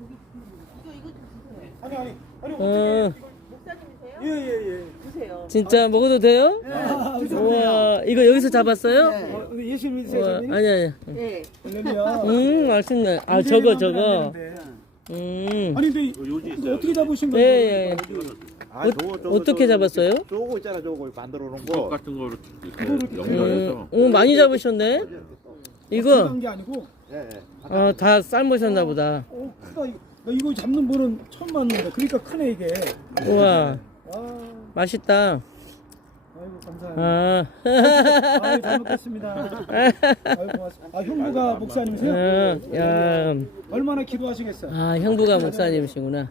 이거 좀 주세요. 아니 어, 목사님이세요? 예예예. 주세요. 진짜 먹어도 돼요? 우와, 이거 여기서 잡았어요? 예수 우와, 믿으세요. 아니, 아니. 네. 할렐루야. 맛있네. 아, 저거. 아니 근데 이거 어떻게 잡으신 예, 거예요? 예. 어떻게 잡았어요? 저거 있잖아, 저거 만들어 놓은 것 거. 같은 거로 이렇게 연결해서 오, 많이 잡으셨네? 이거, 한게 아니고. 예, 예. 아, 다 삶으셨나 보다. 크다. 나 이거 잡는 분은 처음 봤는데. 그러니까 크네 이게. 우와, 와. 맛있다. 아이고 감사합니다. 아, 아유, 잘 먹겠습니다. 아유, 고맙습니다. 아, 형부가 목사님이세요? 야, 얼마나 기도하시겠어요? 아, 형부가 목사님이시구나.